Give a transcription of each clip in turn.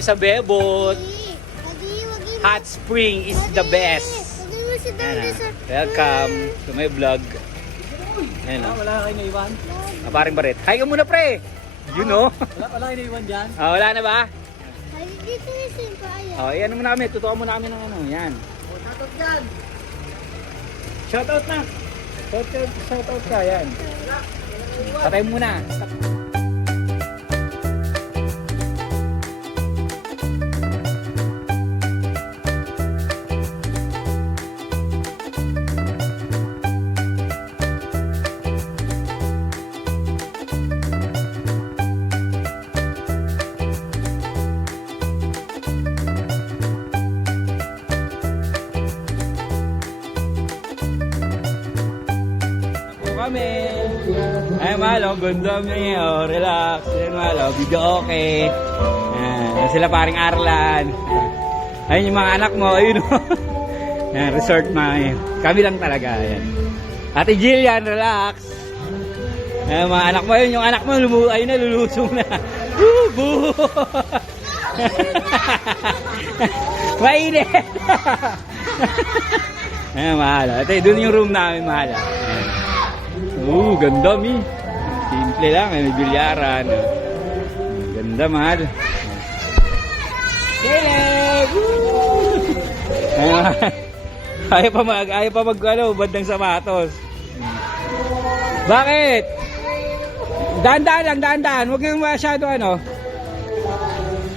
kami sa Bebot. Hot spring is the best. Mo Ayan. Welcome to my vlog. Ayan Ah, wala kayo naiwan? Ah, paring barit. Hi ka muna pre. You know. Wala, wala kayo naiwan dyan? Ah, wala na ba? Dito yung simpa. Ayan. Oh, yan muna kami. Tutukan muna kami ng ano. Yan. Tatot dyan! Shoutout na. Shoutout, shoutout ka. Yan. Patay muna. po kami. Ay, malo, ganda niya. Oh, relax. Ay, malo, video okay. Yan, sila paring Arlan. Ayun yung mga anak mo. Ayun. oh. Yan, resort mga Kami lang talaga. Yan. Ate Jillian, relax. Ayun, mga anak mo. Ayun, yung anak mo, lumu ayun na, lulusong na. Woo, boo! Mainit! Ayan, mahala. Ito, doon yung room namin, mahala. Ayan. Oo, ganda, mi. Simple lang, eh, may bilyaran. oh. Ganda, mahal. Caleb! Ayaw pa mag, ayaw pa mag, ano, bandang sapatos. Bakit? Daan-daan lang, daan-daan. Huwag kang masyado, ano.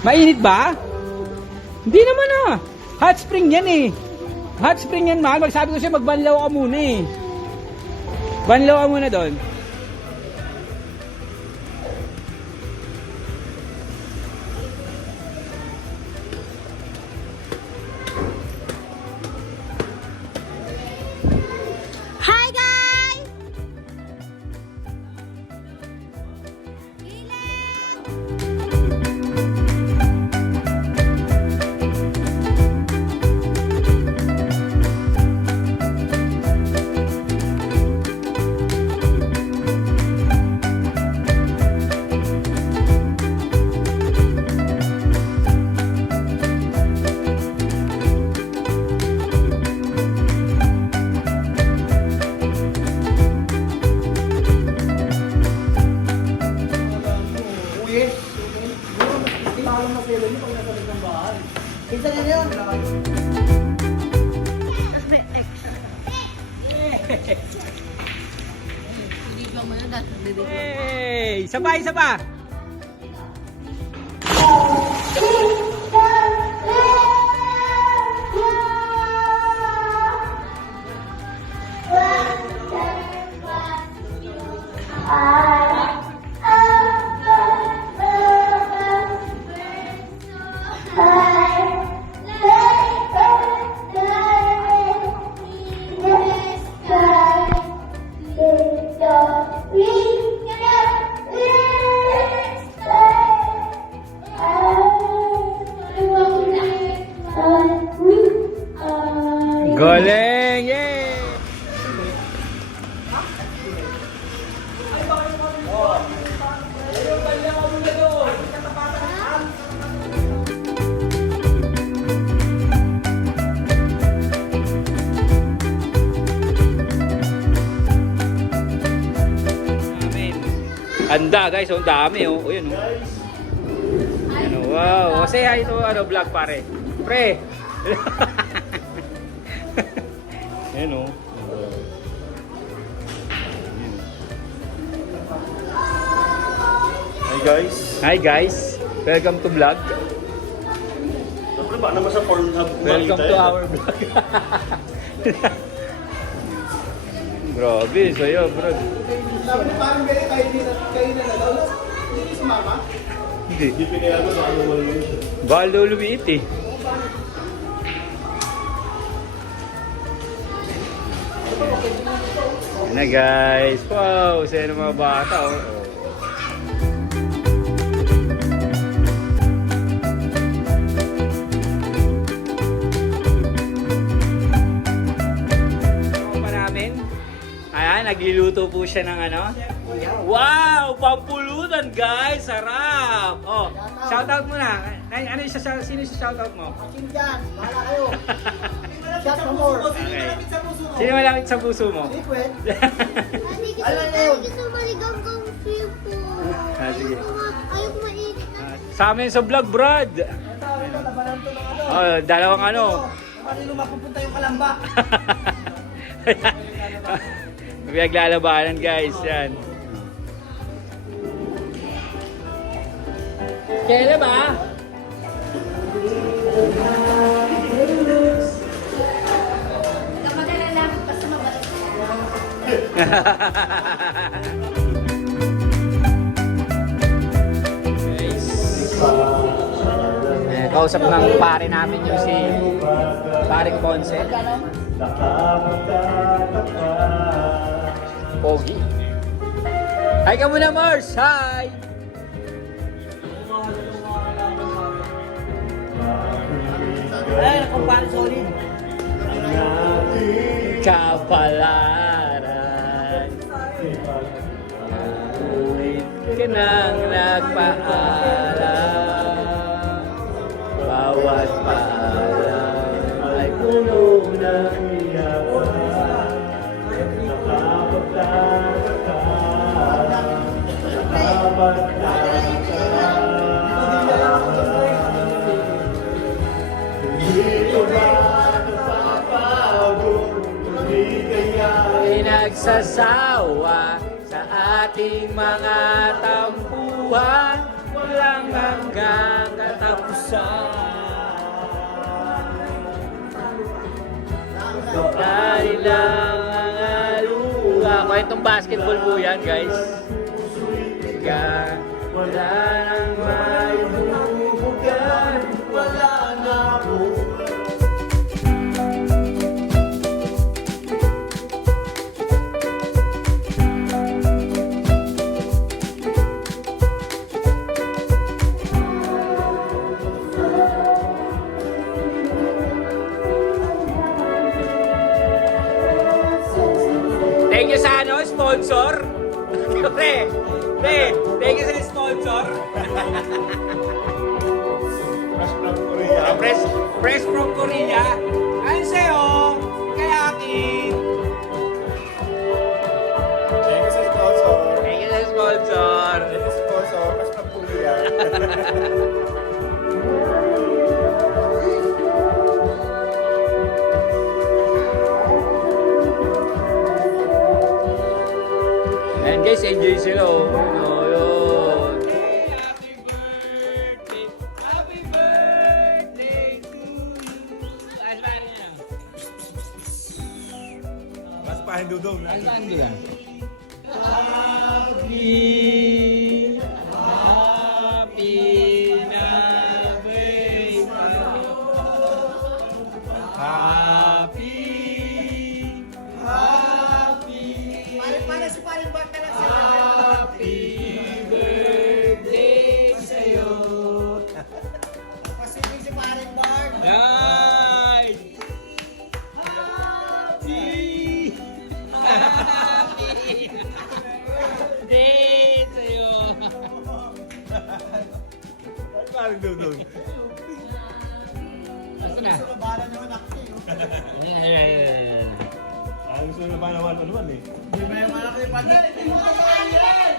Mainit ba? Hindi naman ah. Hot spring yan eh. Hot spring yan, mahal. Magsabi ko siya, magbanlaw ka muna eh. Banlaw ka muna doon. Kita nyo yun! Hey! Sabay, sabay! Galing! Guys, oh, ang dami oh. O yun oh. Ano, wow. O, say hi to ano, vlog pare. Pre. Ayan oh. Hi guys. Hi guys. Welcome to vlog. Siyempre ba naman sa Pornhub Welcome to our vlog. Grabe, saya bro. Sabi ni parang gano'n kayo din kayo na nalaw. Hindi si mama? Hindi. Hindi ano mo yun. Baka lulubiit eh. Yan na guys. Wow, saya ng mga bata. Oh. Nagluluto po siya ng ano? Wow! Pampulutan, guys! Sarap! Oh, shoutout muna. Ay, ano yung sino yung shoutout mo? Akin dyan, bahala kayo. Okay. Sino malapit sa puso mo? Gusto, Alam na yun. gusto maligang kang feel po. Ah, sige. Ayoko mainit na. sa amin sa vlog, Brad. Ano. Oh, dalawang ano. Kanino mapupunta yung kalamba? Pinaglalabanan, guys. Yan. Kailan ba? guys. Eh, kausap ng pare namin yung si Paring Ponce. Pogi. Hi ka muna, Mars! Hi! Ay, kumpare solid. Kapalaran Ulit ka nang nagpaalam Bawat paalam ay puno ng Pinagsasawa sa ating mga tampuhan. Walang hanggang katapusan. Dahil lang ang aluha Kwentong basketball po yan guys Kaya wala nang Ah, press, press from Korea. Ano sa'yo? Kaya akin. Thank you sa sponsor. Thank you sa sponsor. Thank you sa sponsor. Napuli yan. And guys, enjoy sila oh. 还是半个 Ayan. Ang gusto na ba naman ano man eh. Hindi ba yung malaki pa Hindi mo ka yan!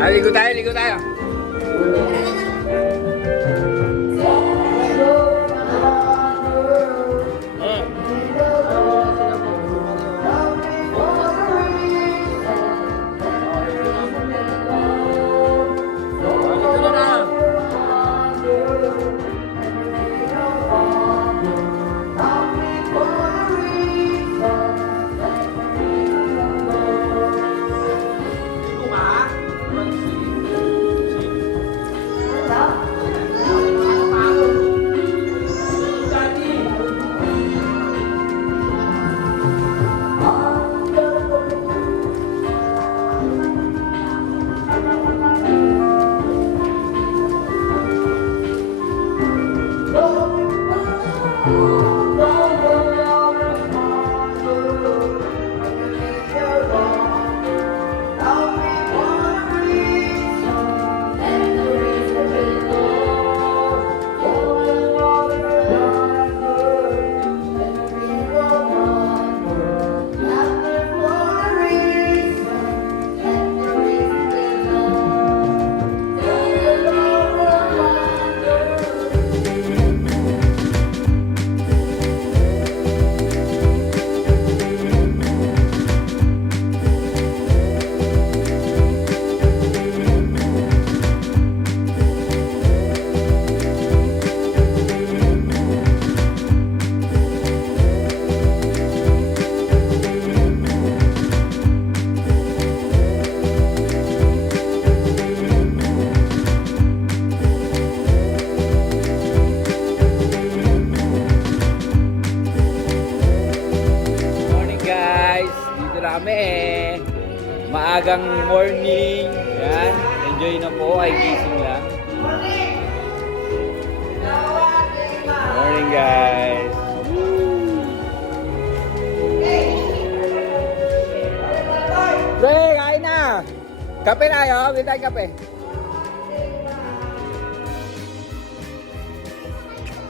Ah, ligo tayo, ligo tayo. Maagang morning. Yan. Enjoy na po. Ay gising lang. Morning guys! Pre, kain na! Kape na ayo, bili tayong kape.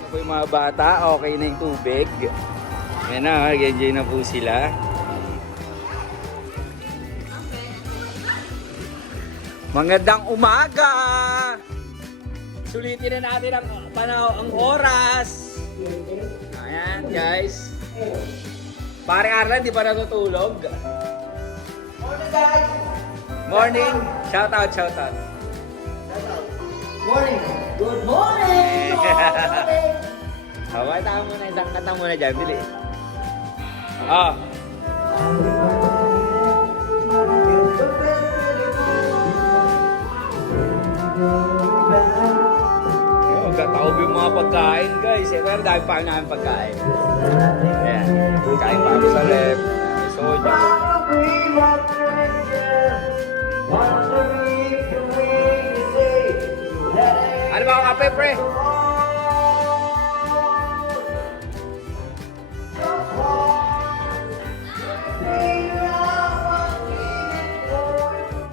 Po yung mga bata, okay na yung tubig. Yan na, nag-enjoy na po sila. Magandang umaga! Sulitin na natin ang panaw, ang oras. Ayan, guys. Pare Arlan, di pa natutulog? Morning, guys! Morning! Shout out, shout out. Morning! Good morning! Hawaii tayo muna, isang kata muna dyan, bili. Ah. Yung gataob yung mga pagkain, guys. Eh, pero dahil pa namin pagkain. Ayan. Kain pa kami sa. May soda. Ano ba ang kape, pre?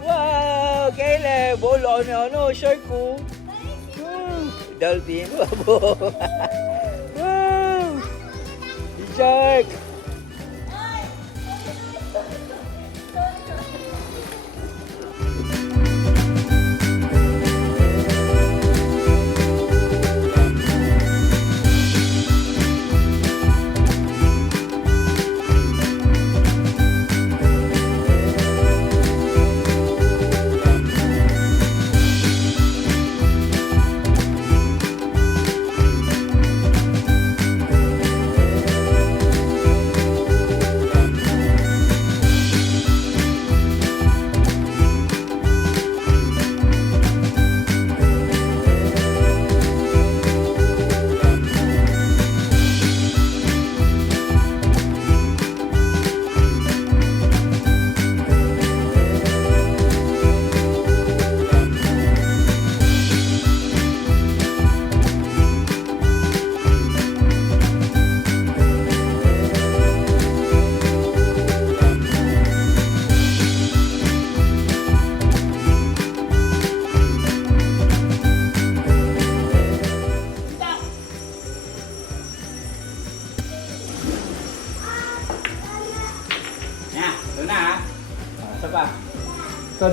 Wow! Caleb! Wala na ano, shark ko. Wow! Dolphin. Wabo! wow! Shark!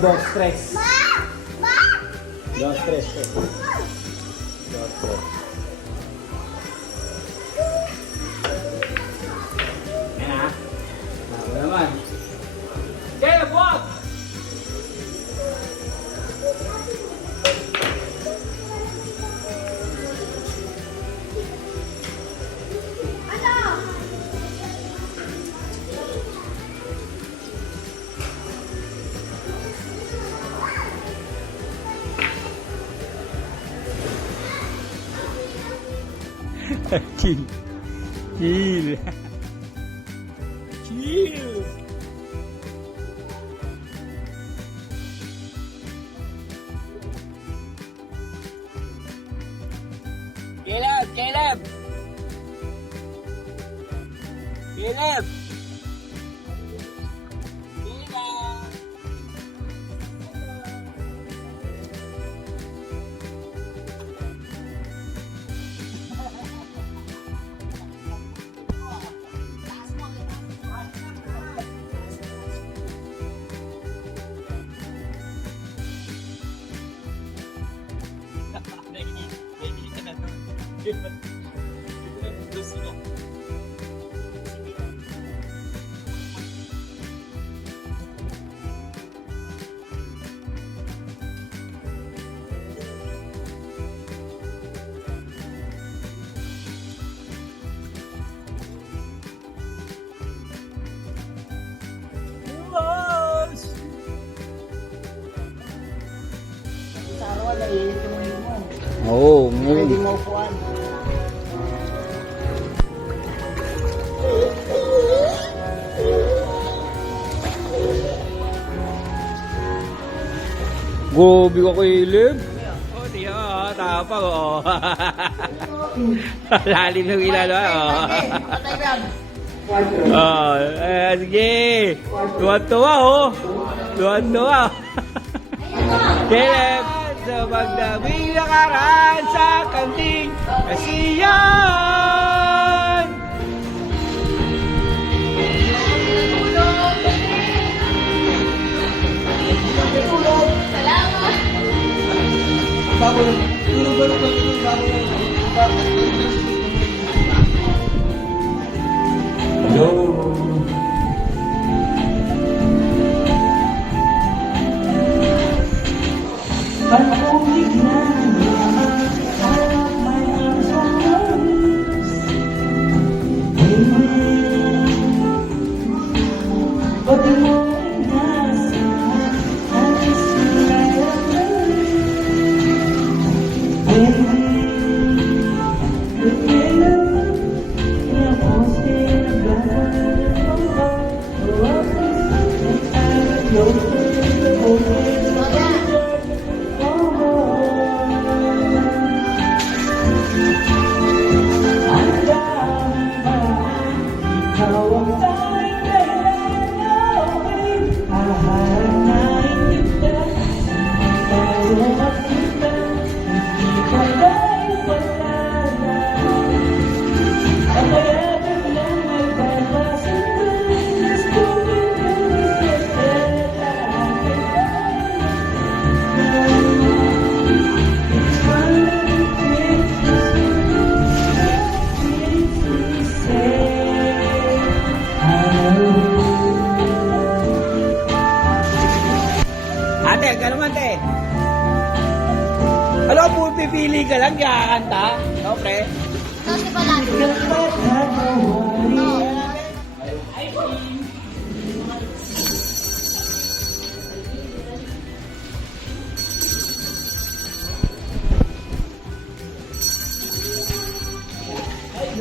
Quando stress. Kil. Kil. Kil. Gelem, gelem. Gelem. Oo, Pwede mo upuan. Gobi ko Caleb. Oh, tiyo, oh, tapang, oh. Lalim ng ilalo, oh. Oh, eh, sige. Tuwan-tuwa, oh. Tuwan-tuwa. Caleb, sa magdaming nakaraan sa kanting kasiyan. Ate,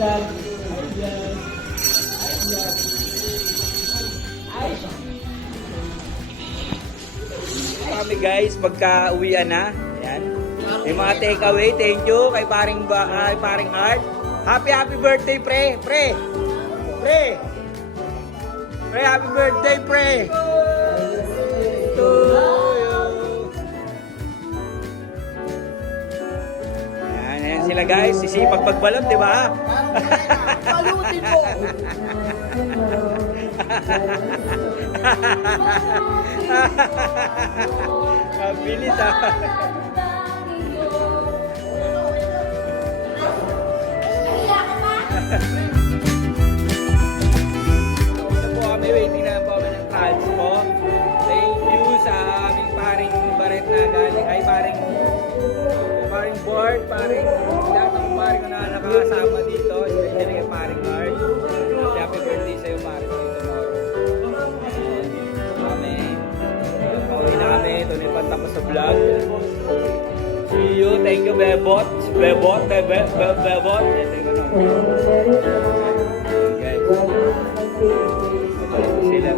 Kami guys, pagka uwian na, yan. May mga takeaway, thank you kay paring ba, kay paring Art. Happy happy birthday, pre. Pre. Pre. Pre, happy birthday, pre. To you. Yan, yan sila guys, sisipag pagbalot, di ba? Palutin mo. Mabilis ah. Ito po kami, waiting na po ng cards po. Thank you sa aming paring baret na galing, ay paring paring board, paring lahat ng paring na nakakasama vlog. See you, thank you Bebot, Bebot, Be, Bebot. Ito yung ano. Guys. Sila.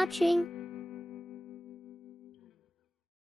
Watching.